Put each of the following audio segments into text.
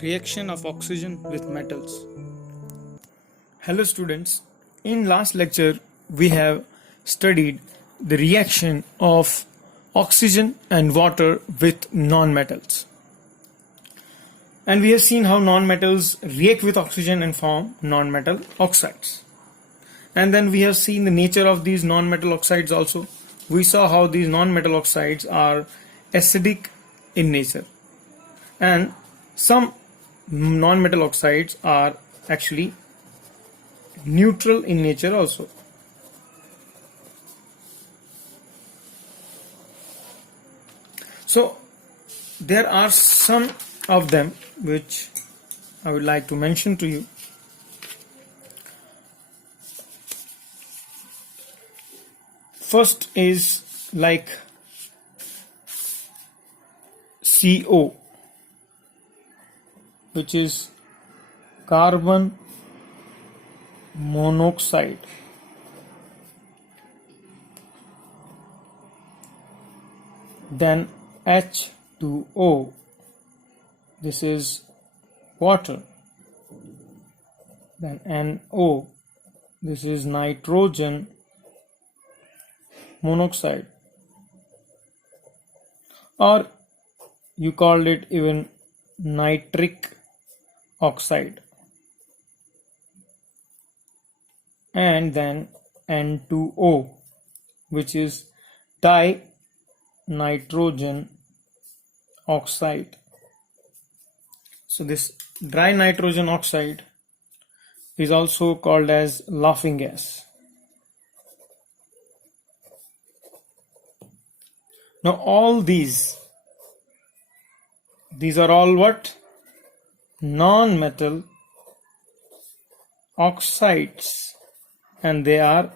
Reaction of oxygen with metals. Hello students, in last lecture we have studied the reaction of oxygen and water with non-metals. And we have seen how non-metals react with oxygen and form non-metal oxides. And then we have seen the nature of these non-metal oxides also. We saw how these non-metal oxides are acidic in nature. And some non-metal oxides are actually neutral in nature also. So there are some of them which I would like to mention to you. First is like CO, which is carbon monoxide. Then H2O, this is water. Then NO, this is nitrogen monoxide, or you called it even nitric oxide. And then N2O, which is dinitrogen oxide. So this dinitrogen oxide is also called as laughing gas. Now all these are all what? Non-metal oxides, and they are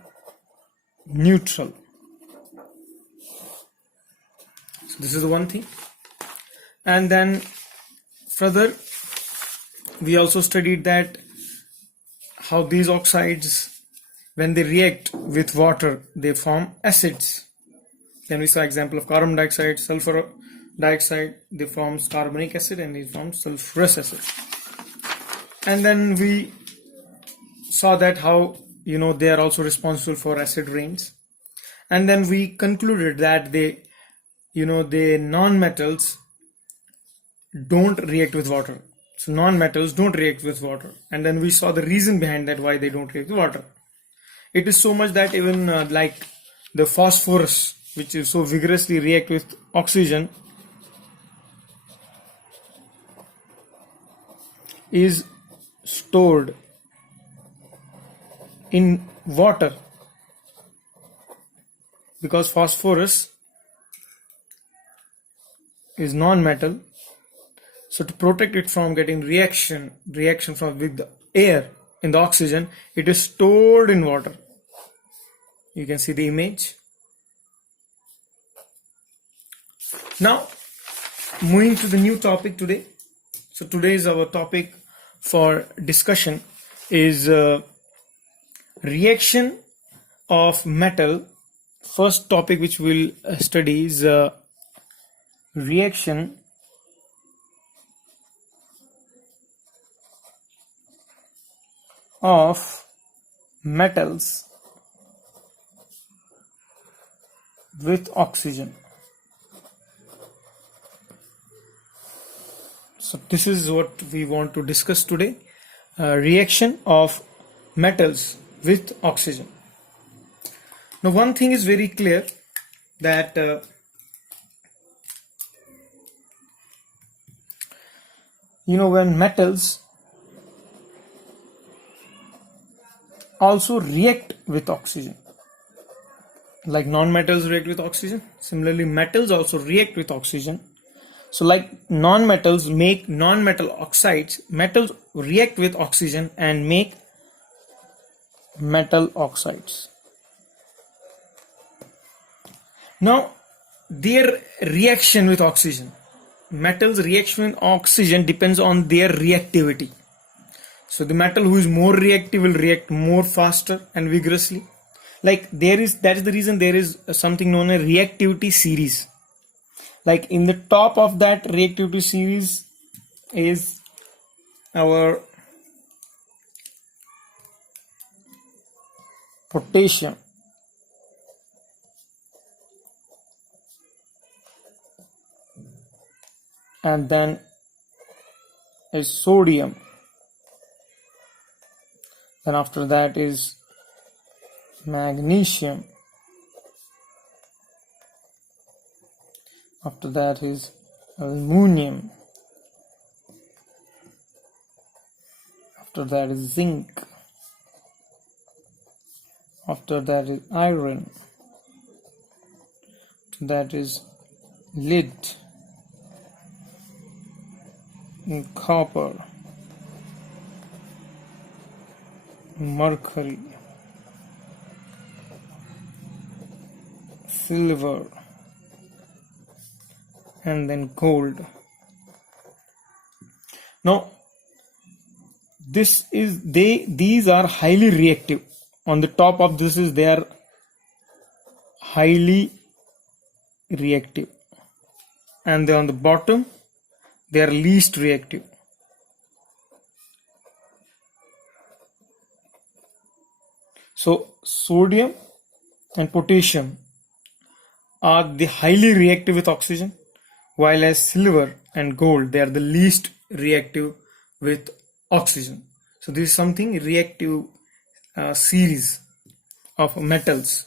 neutral. So this is the one thing. And then further we also studied that how these oxides, when they react with water, they form acids. Then we saw example of carbon dioxide, sulfur dioxide, they forms carbonic acid and they form sulfurous acid. And then we saw that how they are also responsible for acid rains. And then we concluded that the non-metals don't react with water. So non-metals don't react with water. And then we saw the reason behind that, why they don't react with water. It is so much that even like the phosphorus, which is so vigorously react with oxygen, is stored in water, because phosphorus is non-metal. So to protect it from getting reaction from with the air in the oxygen, it is stored in water. You can see the image. Now moving to the new topic today. So today's our topic for discussion is reaction of metal. First topic which we'll study is reaction of metals with oxygen. So this is what we want to discuss today, reaction of metals with oxygen. Now one thing is very clear, that when metals also react with oxygen, like non-metals react with oxygen, similarly metals also react with oxygen. So like non-metals make non-metal oxides, metals react with oxygen and make metal oxides. Now their reaction with oxygen, metals reaction with oxygen depends on their reactivity. So the metal who is more reactive will react more faster and vigorously. Like that is the reason there is something known as reactivity series. Like in the top of that reactivity series is our potassium, and then is sodium, then after that is magnesium, after that is aluminum, after that is zinc, after that is iron, that is lead, and copper, mercury, silver, and then gold. Now these are highly reactive. On the top of this is they are highly reactive, and on the bottom they are least reactive. So sodium and potassium are the highly reactive with oxygen, while as silver and gold they are the least reactive with oxygen. So this is something reactive series of metals.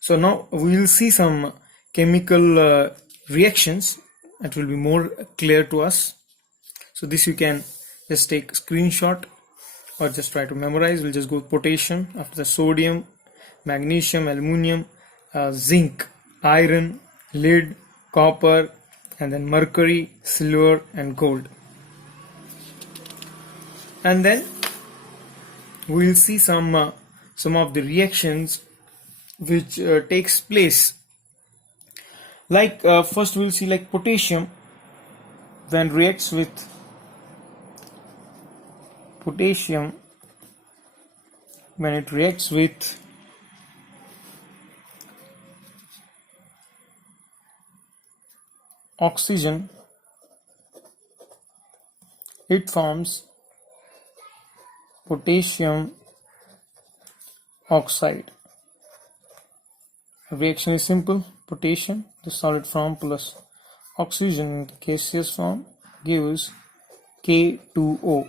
So now we will see some chemical reactions that will be more clear to us. So this you can just take a screenshot or just try to memorize. We'll just go with potassium, after the sodium, magnesium, aluminum, zinc, iron, lead, copper, and then mercury, silver, and gold. And then we will see some of the reactions which takes place. Like first we will see like potassium when reacts with oxygen, it forms potassium oxide. Reaction is simple. Potassium, the solid form, plus oxygen in the gaseous form gives K2O,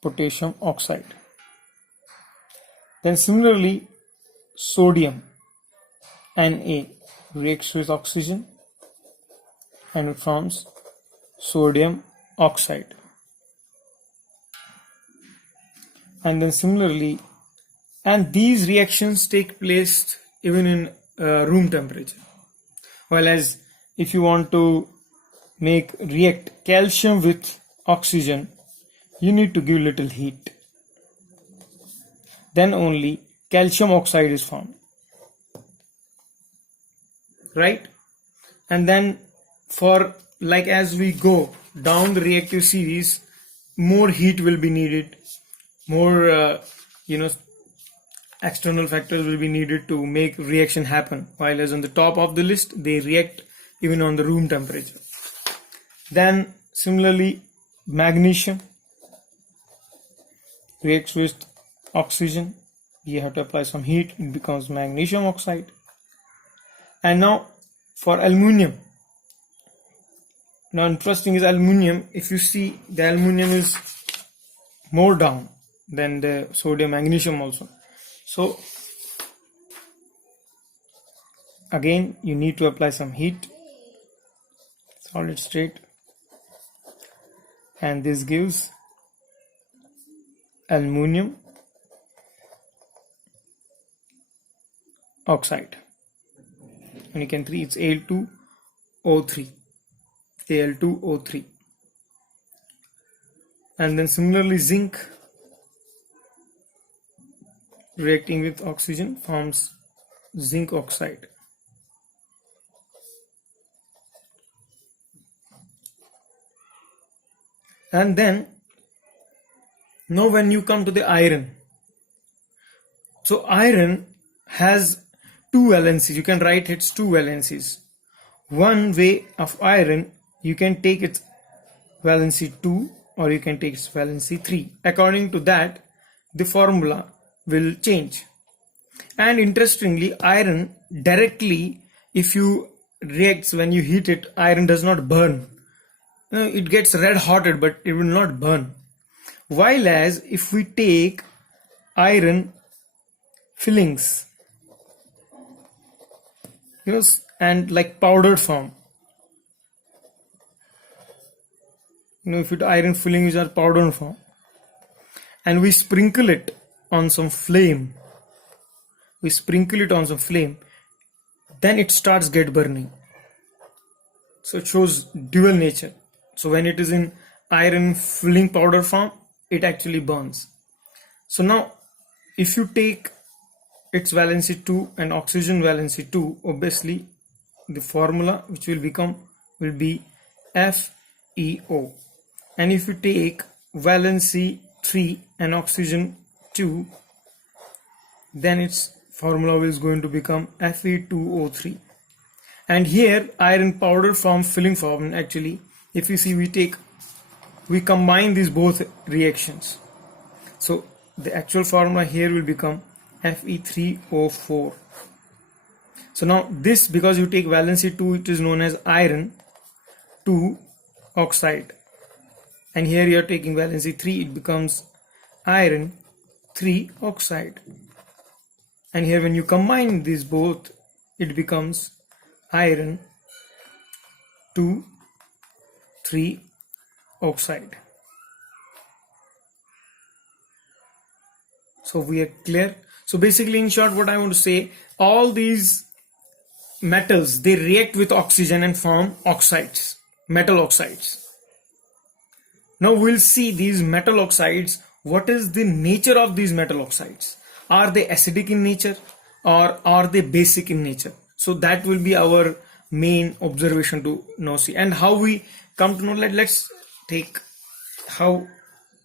potassium oxide. Then similarly sodium, Na, reacts with oxygen and it forms sodium oxide. And then similarly, and these reactions take place even in room temperature. While as if you want to react calcium with oxygen, you need to give little heat. Then only calcium oxide is formed. Right? And then for like as we go down the reactive series, more heat will be needed, more external factors will be needed to make reaction happen, while as on the top of the list they react even on the room temperature. Then similarly magnesium reacts with oxygen, you have to apply some heat, it becomes magnesium oxide. And now for aluminum, now interesting is aluminum, if you see the aluminum is more down than the sodium magnesium also. So again you need to apply some heat, solid state, and this gives aluminum oxide. And you can see it's Al2O3. And then similarly zinc reacting with oxygen forms zinc oxide. And then now when you come to the iron, so iron has two valencies, you can write its two valencies. One way of iron, you can take its valency 2 or you can take its valency 3. According to that, the formula will change. And interestingly, iron directly, if you reacts when you heat it, iron does not burn. It gets red hotted, but it will not burn. While as if we take iron fillings, and like powdered form, if it iron fillings are powdered form, and we sprinkle it on some flame, then it starts get burning. So it shows dual nature. So when it is in iron filling powder form, it actually burns. So now if you take its valency 2 and oxygen valency 2, obviously the formula which will be FeO. And if you take valency 3 and oxygen 2, then its formula is going to become Fe2O3. And here iron powder form filling form, actually if you see, we combine these both reactions, so the actual formula here will become Fe3O4. So now this, because you take valency 2, it is known as iron 2 oxide, and here you are taking valency 3, it becomes iron 3 oxide. And here when you combine these both, it becomes iron 2 3 oxide. So we are clear. So basically, in short, what I want to say, all these metals, they react with oxygen and form oxides, metal oxides. Now we'll see these metal oxides. What is the nature of these metal oxides? Are they acidic in nature or are they basic in nature? So that will be our main observation to now see. And how we come to know, let's take how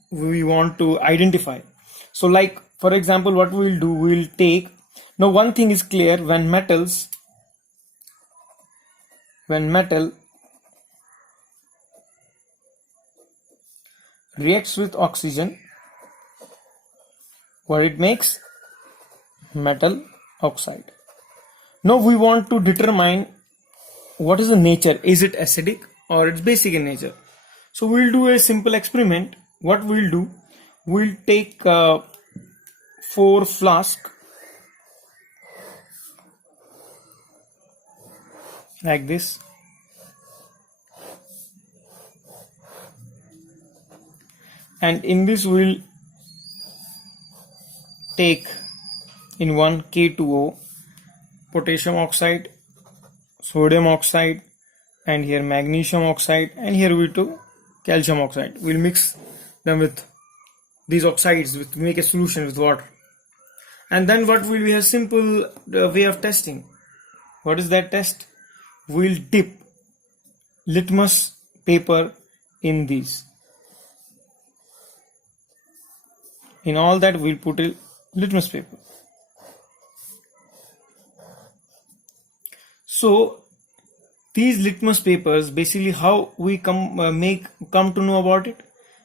we want to identify. So like for example, what we will do, we will take, now one thing is clear, when metal reacts with oxygen, what it makes? Metal oxide. Now we want to determine what is the nature. Is it acidic or it's basic in nature? So we'll do a simple experiment. What we'll do, we'll take 4 flasks like this, and in this we'll take in one K2O potassium oxide, sodium oxide, and here magnesium oxide, and here we took calcium oxide. We'll mix them with these oxides, make a solution with water, and then what will be a simple way of testing. What is that test? We'll dip litmus paper in these. In all that we'll put a litmus paper. So these litmus papers, basically how we come to know about it,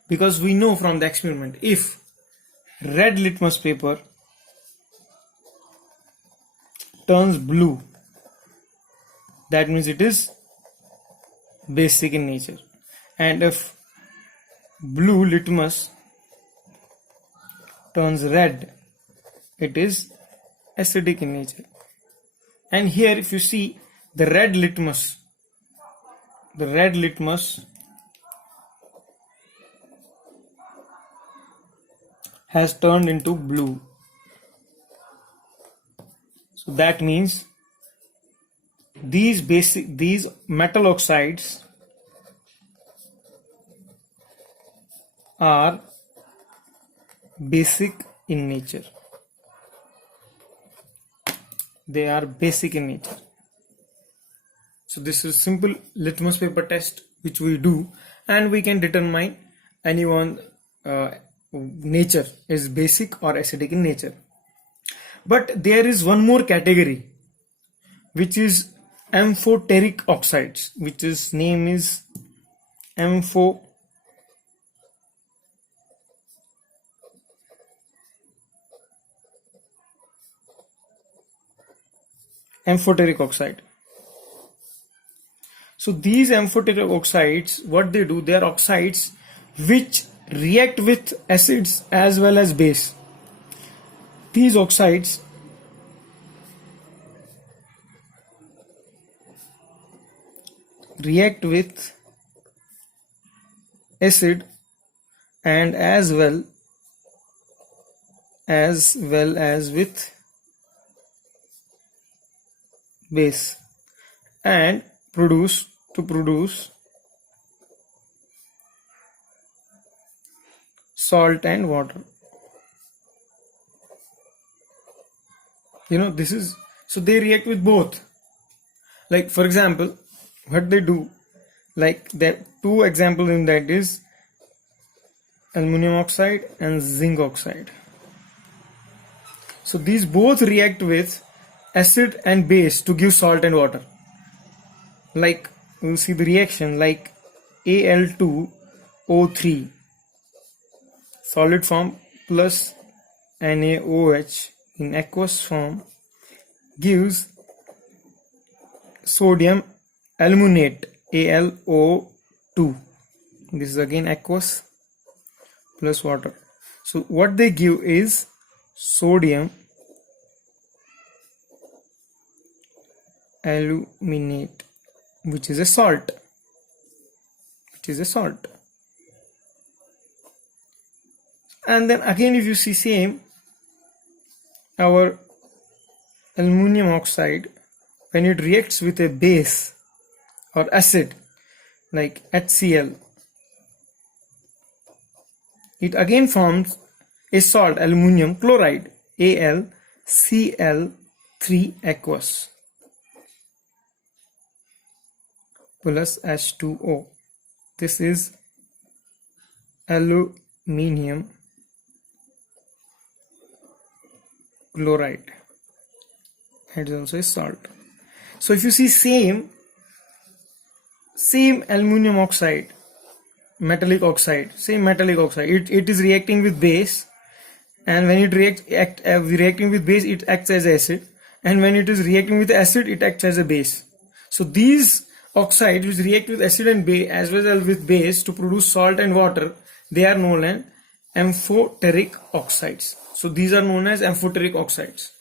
because we know from the experiment, if red litmus paper turns blue, that means it is basic in nature, and if blue litmus turns red, it is acidic in nature. And here if you see, the red litmus has turned into blue. So that means these metal oxides are basic in nature. They are basic in nature. So this is simple litmus paper test which we do, and we can determine anyone nature is basic or acidic in nature. But there is one more category, which is amphoteric oxides, which is name is amphoteric amphoteric oxide. So these amphoteric oxides, what they do, they are oxides which react with acids as well as base. These oxides react with acid and as well as with base, and produce salt and water. This is, so they react with both. Like for example, what they do, like the two examples in that is aluminum oxide and zinc oxide. So these both react with acid and base to give salt and water. Like we'll see the reaction, like Al2O3 solid form plus NaOH in aqueous form gives sodium aluminate AlO2. This is again aqueous plus water. So what they give is sodium aluminate, which is a salt. And then again, if you see same, our aluminum oxide, when it reacts with a base or acid like HCl, it again forms a salt, aluminum chloride, AlCl3 aqueous plus H2O. This is aluminum chloride. It is also a salt. So if you see same aluminum oxide, metallic oxide, it is reacting with base, and when it reacting with base, it acts as acid, and when it is reacting with acid, it acts as a base. So these oxides which react with acid and base as well as with base to produce salt and water, they are known as amphoteric oxides. So these are known as amphoteric oxides.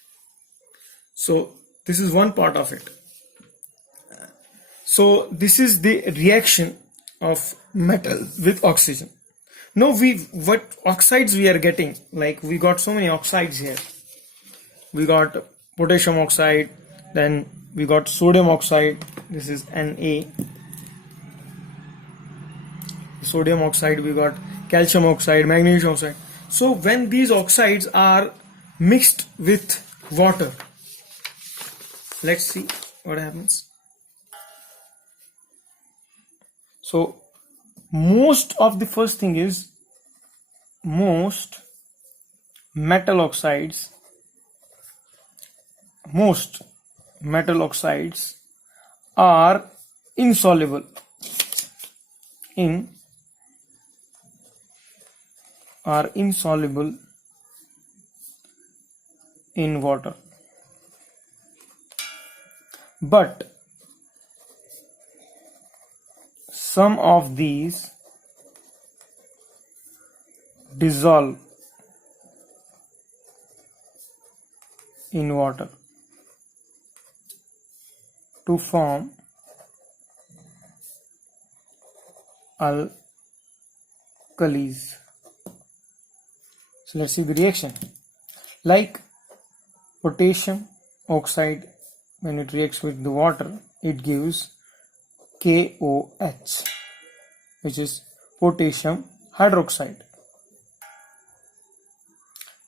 So this is one part of it. So this is the reaction of metal with oxygen. Now what oxides we are getting, like we got so many oxides here. We got potassium oxide, then we got sodium oxide, this is Na. Sodium oxide, we got calcium oxide, magnesium oxide. So when these oxides are mixed with water, let's see what happens. So most metal oxides are insoluble in water, but some of these dissolve in water to form alkalis. So let's see the reaction. Like potassium oxide, when it reacts with the water, it gives KOH, which is potassium hydroxide.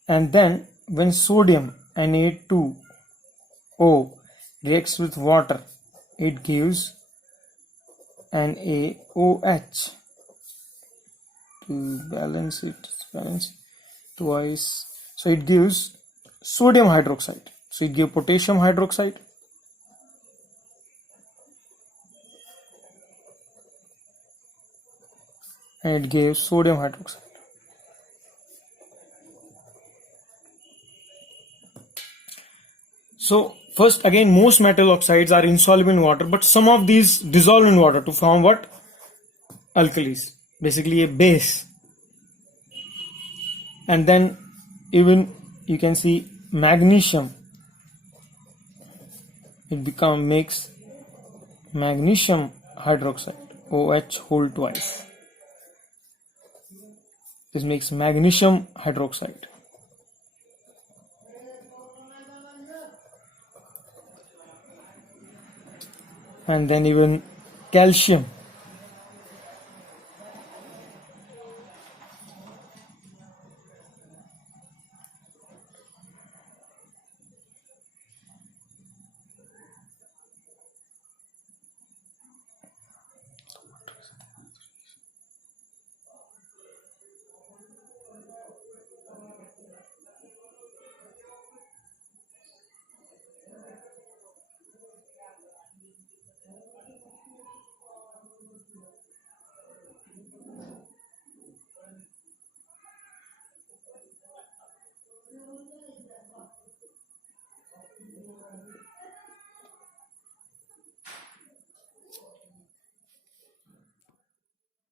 And then when sodium Na2O reacts with water, it gives NaOH. To balance twice, so it gives sodium hydroxide. So it gives potassium hydroxide, and it gives sodium hydroxide. So first again, most metal oxides are insoluble in water, but some of these dissolve in water to form what? Alkalis, basically a base. And then even you can see magnesium, it makes magnesium hydroxide, OH whole twice. This makes magnesium hydroxide. And then even calcium,